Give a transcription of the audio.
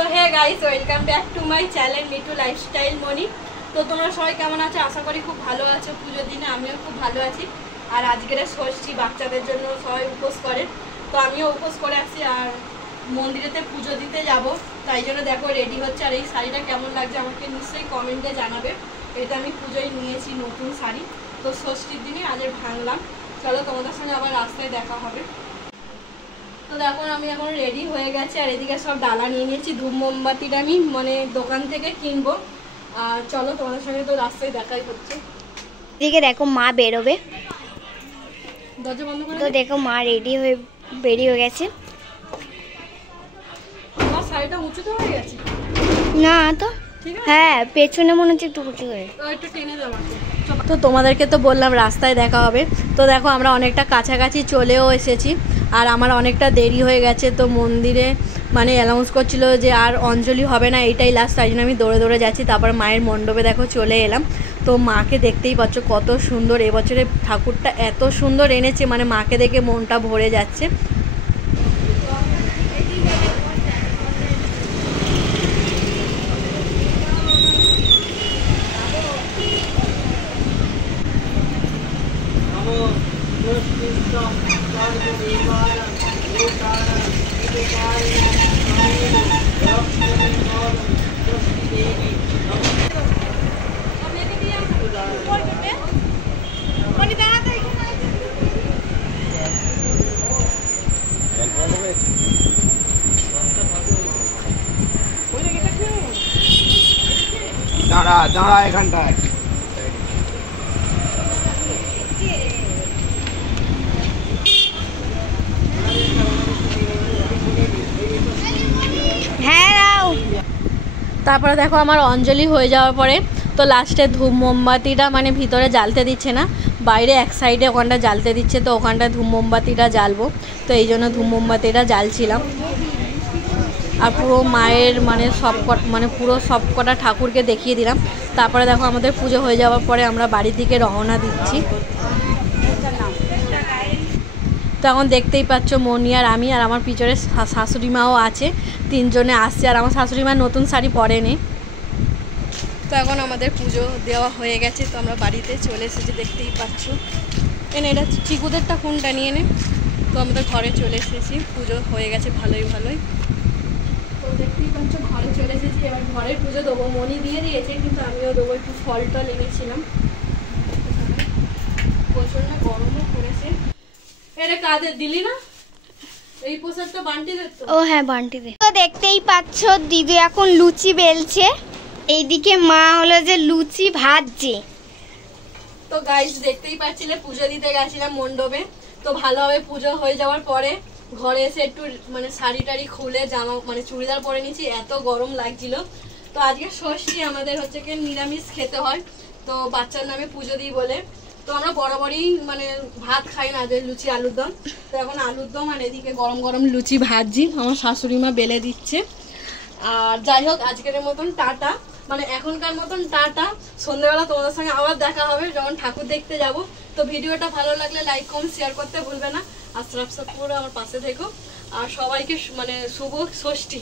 তো hey guys, welcome back to my channel Mitu lifestyle Moni. তো তোমরা সবাই কেমন আছো? আশা করি খুব ভালো আছো। পুজোর দিনে আমিও খুব ভালো আছি। আর আজকের ষষ্ঠী, বাচ্চাদের জন্য সবাই উপোস করে, তো আমিও উপোস করে আসছি আর মন্দিরেতে পুজো দিতে যাব। তাই জন্য দেখো রেডি হচ্ছে। আর এই শাড়িটা কেমন লাগছে আমাকে নিশ্চয়ই কমেন্টে জানাবে। এটা আমি পুজোয় নিয়েছি নতুন শাড়ি, তো ষষ্ঠীর দিনে আজ ভাঙলাম। চলো তোমাদের সঙ্গে আবার রাস্তায় দেখা হবে। তো দেখো আমি এখন রেডি হয়ে গেছি আর এদিকে সব ডালা নিয়ে নিয়েছি। ধূপ মোমবাতিটা আমি দোকান থেকে কিনবো। আর চলো তোমাদের সঙ্গে তো রাস্তায় দেখাই হচ্ছে। এদিকে দেখো মা বেরোবে, দরজা বন্ধ করে। তো দেখো মা রেডি হয়ে গেছে। আমার শাড়িটা উঁচু তো হয়ে গেছে না তো, ঠিক আছে। হ্যাঁ পেছনে মনে হচ্ছে একটু উঁচু হয়ে। একটু টেনে দেবো। তো তোমাদেরকে তো বললাম রাস্তায় দেখা হবে। তো দেখো আমরা অনেকটা কাছাকাছি চলেও এসেছি আর আমার অনেকটা দেরি হয়ে গেছে। তো মন্দিরে অ্যানাউন্স করছিল যে আর অঞ্জলি হবে না, এটাই লাস্ট। তাই জন্য আমি দৌড়ে দৌড়ে যাচ্ছি। তারপর মায়ের মণ্ডপে দেখো চলে এলাম। তো মাকে দেখতেই পাচ্ছ কত সুন্দর। এবছরে ঠাকুরটা এত সুন্দর এনেছে, মাকে দেখে মনটা ভরে যাচ্ছে। দাঁড়া এখানটায়। হ্যাঁ তারপরে দেখো আমার অঞ্জলি হয়ে যাওয়ার পরে তো লাস্টে ধূপ মোমবাতিটা ভিতরে জ্বালতে দিচ্ছে না, বাইরে এক সাইডে ওখানটা জ্বালতে দিচ্ছে। তো ওখানটা ধূপ মোমবাতিটা জ্বালবো, তো এই জন্য ধূপ মোমবাতিটা জ্বালছিলাম। আর পুরো মায়ের পুরো সব কটা ঠাকুরকে দেখিয়ে দিলাম। তারপরে দেখো আমাদের পুজো হয়ে যাওয়ার পরে আমরা বাড়ির দিকে রওনা দিচ্ছি। তো এখন দেখতেই পাচ্ছ মনি আর আমি আর আমার পিছনে শাশুড়ি মাও আছে, তিনজনে আসছে। আর আমার শাশুড়ি মা নতুন শাড়ি পরেনি। তো এখন আমাদের পুজো দেওয়া হয়ে গেছে, তো আমরা বাড়িতে চলে এসেছি, দেখতেই পাচ্ছ। এটা চিকুদেরটা কোনটা নিয়ে নে। তো আমাদের ঘরে চলে এসেছি, পুজো হয়ে গেছে ভালোই। তো দেখতেই পাচ্ছ ঘরে চলে এসেছি। এবার ঘরের পুজো দেবো। মনি দিয়ে দিয়েছে, কিন্তু আমিও দেবো। একটু ফল টল এনেছিলাম, প্রচন্ড গরমও পড়েছে। এটা কাদের দিলি না? এই পোশাকটা বান্টি দে তো। ও হ্যাঁ বান্টি দে। তো দেখতেই পাচ্ছ দিদি এখন লুচি বেলছে, এইদিকে মা হলো যে লুচি ভাজছে। তো গাইস দেখতেই পাচ্ছিলে পুজো দিতে গেছিলাম মণ্ডপে। তো ভালোভাবে পুজো হয়ে যাওয়ার পরে ঘরে এসে একটু শাড়ি টাড়ি খুলে জামা চুড়িদার পরে নিয়েছি, এত গরম লাগছিল। তো আজকে ষষ্ঠী, আমাদের হচ্ছে কি নিরামিষ খেতে হয়। তো বাচ্চার নামে পুজো দিই বলে তো আমরা বরাবরই ভাত খাই না, যে লুচি আলুর দম। তো এখন আলুর দম আর এদিকে গরম গরম লুচি ভাজছি, আমার শাশুড়ি মা বেলে দিচ্ছে। আর যাই হোক আজকের মতন টাটা, এখনকার মতন টাটা। সন্ধ্যাবেলা তোমাদের সঙ্গে আবার দেখা হবে যখন ঠাকুর দেখতে যাব। তো ভিডিওটা ভালো লাগলে লাইক কমেন্ট শেয়ার করতে ভুলবে না। আর সাবস্ক্রাইব করে আমার পাশে থেকো। আর সবাইকে শুভ ষষ্ঠী।